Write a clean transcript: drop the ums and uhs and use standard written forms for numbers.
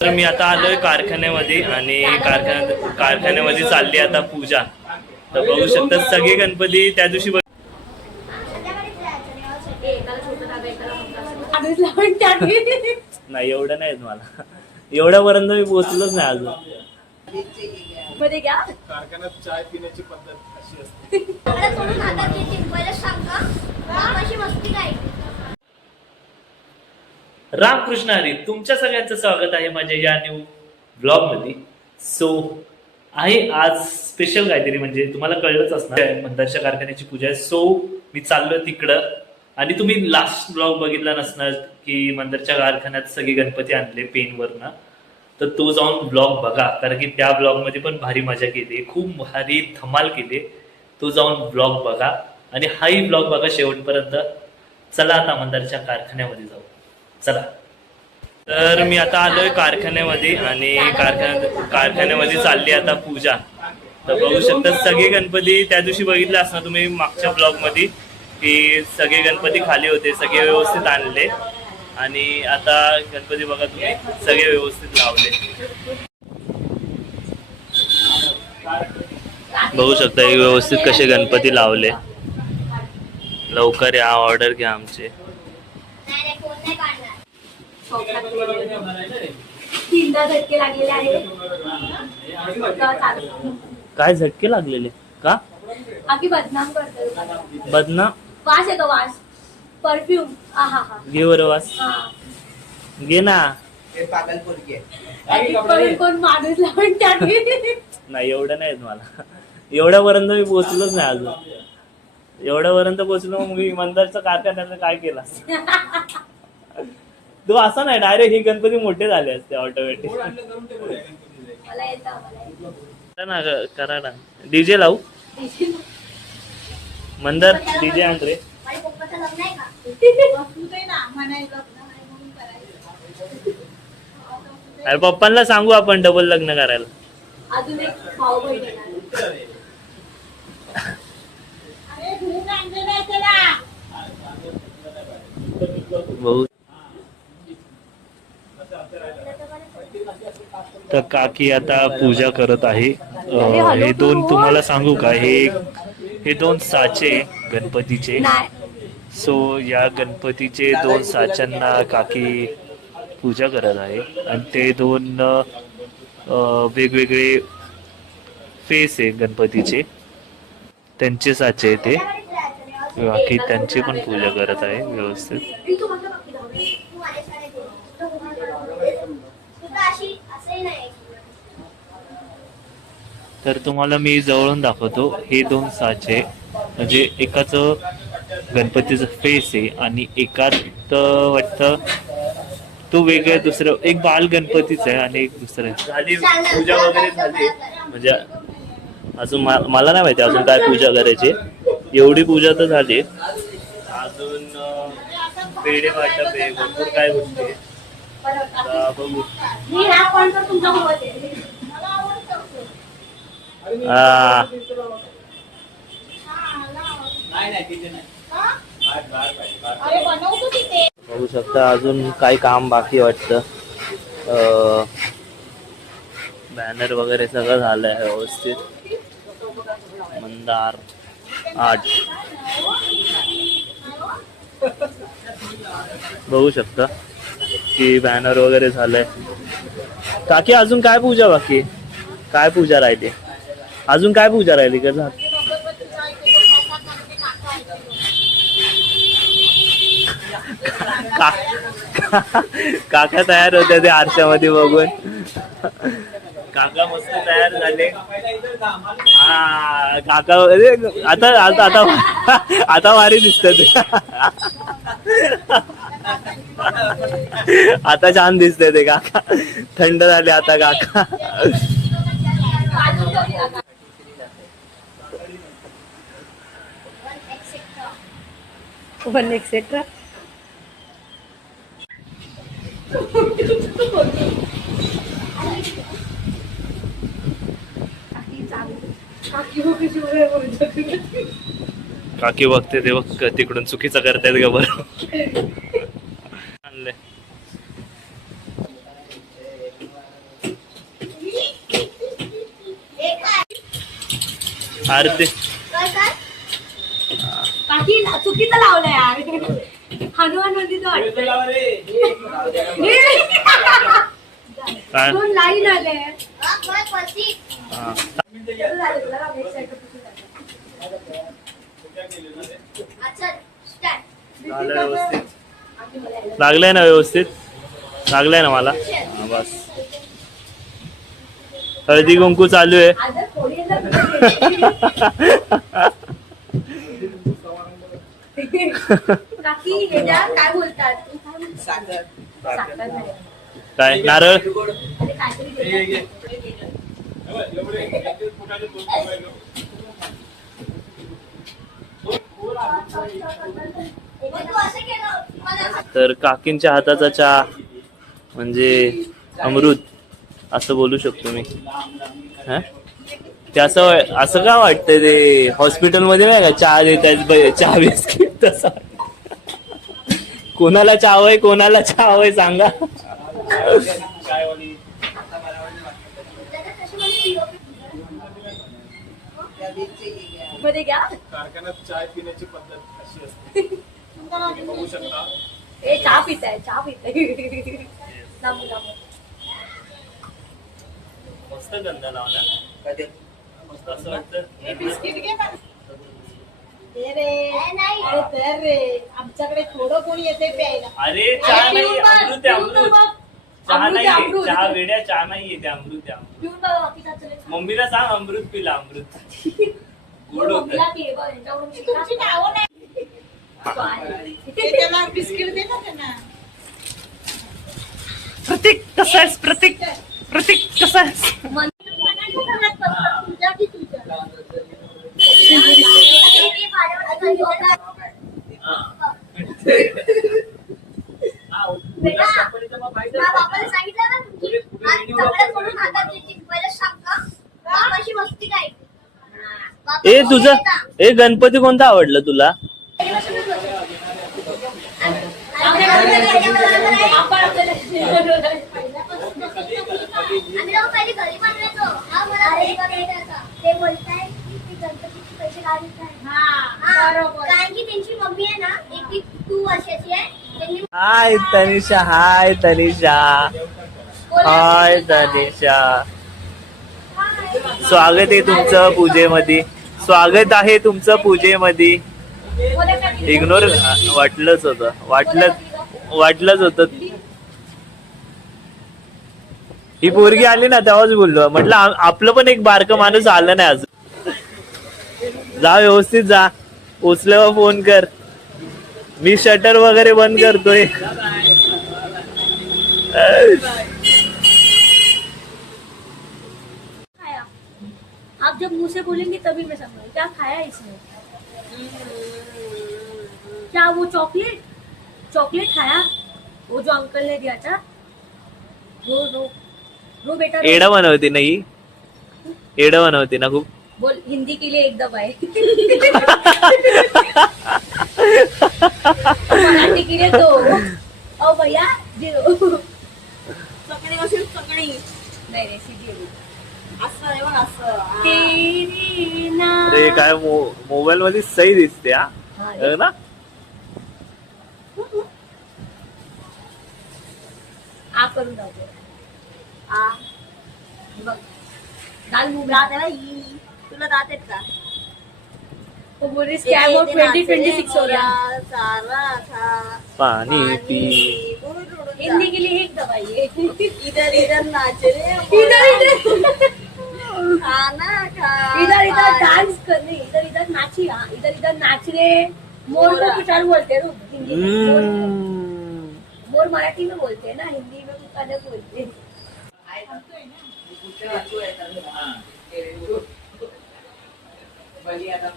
तर मी आता आलोय कारखान्यामध्ये आणि कारखान्यामध्ये चालली आता पूजा. तर बघू शकता सगळे गणपती त्या दिवशी नाही एवढं नाही मला एवढ्यापर्यंत मी पोहोचलोच नाही अजून. कारखान्यात चाय पिण्याची पद्धत अशी असते. रामकृष्ण हरी, तुमच्या सगळ्यांचं स्वागत आहे माझ्या या न्यू ब्लॉग मध्ये. सो आहे आज स्पेशल काहीतरी, म्हणजे तुम्हाला कळलंच असणार मंदारच्या कारखान्याची पूजा आहे. सो मी चाललोय तिकडं आणि तुम्ही लास्ट ब्लॉग बघितला नसणार की मंदारच्या कारखान्यात सगळे गणपती आणले पेनवरनं. तर तो जाऊन ब्लॉग बघा, कारण की त्या ब्लॉग मध्ये पण भारी मजा केली, खूप भारी धमाल केली. तो जाऊन ब्लॉग बघा आणि हाही ब्लॉग बघा शेवटपर्यंत. चला आता मंदारच्या कारखान्यामध्ये जाऊ, चला. तर मी आता आलोय कारखान्यामध्ये आणि कारखान्यामध्ये चालली आता पूजा. तर बघू शकता सगळे गणपती त्या दिवशी बघितले असणार तुम्ही मागच्या ब्लॉग मध्ये की सगळे गणपती खाली होते, सगळे व्यवस्थित आणले आणि आता गणपती बघा तुम्ही सगळे व्यवस्थित लावले. बघू शकता हे व्यवस्थित कसे गणपती लावले. लवकर या, ऑर्डर घ्या आमचे. काय झटके लागलेले का? बदनाम करतो. बदनाम वास येतो, वास परफ्यूम. घे बरं वास, घे ना. कोण माणूस लावून नाही एवढं नाही मला एवढ्यापर्यंत मी पोहोचलोच नाही अजून. एवढ्यापर्यंत पोहोचलो मग मी मंदारचा कारखान्याचं काय केला. तो असा नाही डायरेक्ट, हे गणपती मोठे झाले असते ऑटोमॅटिक. ना करा ना डीजे लावू. मंदार डीजे आण रे. अरे पप्पांना सांगू आपण डबल लग्न करायला. अजून एक भाऊ बहीण भाऊ. तर काकी आता पूजा करत आहे. हे दोन तुम्हाला सांगू का, हे दोन साचे गणपतीचे. सो या गणपतीचे दोन साच्यांना काकी पूजा करत आहे आणि ते दोन वेगवेगळे फेस आहे गणपतीचे, त्यांचे साचे ते काकी त्यांची पण पूजा करत आहे व्यवस्थित. तर तुम्हाला मी जवळून दाखवतो. हे दोन साचे म्हणजे एकाच गणपतीचं फेस आहे आणि एकात वाटतं तो वेगळं, दुसरं एक बाल गणपतीच आहे आणि एक दुसरं. झाली पूजा वगैरे झाली, म्हणजे अजून मला नाही माहिती अजून काय पूजा करायची. एवढी पूजा तर झाली, अजून पेढे वाटप आहे, भरपूर काय गोष्टी बघू. बघू शकता अजून काही काम बाकी वाटतं. बॅनर वगैरे सगळं झालंय व्यवस्थित. मंदार 8 बघू शकता की बॅनर वगैरे झालंय. काकी अजून काय पूजा बाकी, काय पूजा राहिली अजून, काय पूजा राहिली का? काका तयार होते ते आरशामध्ये बघून. काका मस्त तयार झाले. हा काका आता आता आता आता भारी दिसत. आता छान दिसते ते काका, थंड झाले आता काका. One etcetera. काकी बघते ते बघ तिकडून चुकीचं करतायत का बरं. आणलंय आरती काकी चुकीचं लावलं यार. हनुमान मंदिर काय? दोन लाईन आले. हा. झालं व्यवस्थित? लागलंय ना व्यवस्थित? लागलंय ना मला? हा, बस. हळदी कुंकू चालू आहे. काकी काय बोलतात? साखर नाही. काय नारळ? अरे काहीतरी देतात. तर काकींच्या हाताचा चहा म्हणजे अमृत असं बोलू शकतो मी. हा? ते असं का वाटतं ते हॉस्पिटलमध्ये नाही का चहा देतात चहा बिस्किट तसा. कोणाला चहा हवंय कोणाला चहा हवंय सांगा. मध्ये घ्या. कारखान्यात चाय पिण्याची पद्धत अशी असते. तुम्ही बघू शकता. ए चहा पिताय चहा पिताय. लांबू लांबू. मस्त गंध लावला. मस्त असं वाटतं. आमच्याकडे थोडं कोणी येते प्यायला. अरे चहा नाही अमृत आहे अमृत. चहा अमृत आहे, नाहीये अमृत. चहा वेड्या चहा नाहीये ते अमृत आहे अमृत. पिऊन बघा बाकीचा चले. मम्मीला सांग अमृत पिला अमृत. गोड होत. मम्मीला पी बघ यांच्याकडून तुमची नावं नाही. ते त्याला बिस्किट दे ना त्यांना. प्रतीक कसा आहेस प्रतीक प्रतीक कसा आहेस. तुझ्या की तुझ्या? ए तुझं ए गणपती कोणता आवडलं तुला. आम्ही लोक पहिले घरी बनवायचो. हा मला घरी बनवायचा. ते बोलताय की ते गणपतीचे पैसे काढत आहे. कारण की त्यांची मम्मी आहे ना 82 वर्षाची आहे. त्यांनी हाय तनिषा हाय तनिषा हाय तनिषा. स्वागत आहे तुमचं पूजेमध्ये. स्वागत आहे तुमचं पूजेमध्ये. इग्नोर वाटलंच होतं. ही पोरगी आली ना तेव्हाच बोललो म्हटलं आपलं पण एक बारकं माणूस आलं नाही अजून. जा व्यवस्थित जा. पोचल्यावर फोन कर. मी शटर वगैरे बंद करतोय. खाया. आप जब मुंह से बोलेंगे तभी मैं समझूंगी क्या खाया इसने. क्या वो चॉकलेट खाया वो जो अंकल ने दिया था. रो बेटा रो. एडा बनवते नाही एडा बनवते ना खूप. बोल हिंदी के लिए एक दबाए. मराठी के लिए 2. ओ भैया 0. चकणी असेल चकणी. नाही रे सीधी आहे. असं आहे बघ असं. तेरी ना. अरे काय मोबाईल मध्ये सही दिसते हा. हा, हो ना. आ करून जाऊ. आ बघ दाल मुगला त्याला ई. तुला दात आहेत का? तो बोल स्कॅम ऑफ 2026 हो रहा. चारा था. पाणी पी. हिंदी के लिए एक दबाइए. इधर इधर नाच रे. इधर खाना खा. इधर डांस करने. इधर नाची. हाँ इधर नाच रे. मोर को कुछ और बोलते हैं हिंदी में. मोर मराठी में बोलते हैं ना. हिंदी में कुछ अलग बोलते हैं. बली आता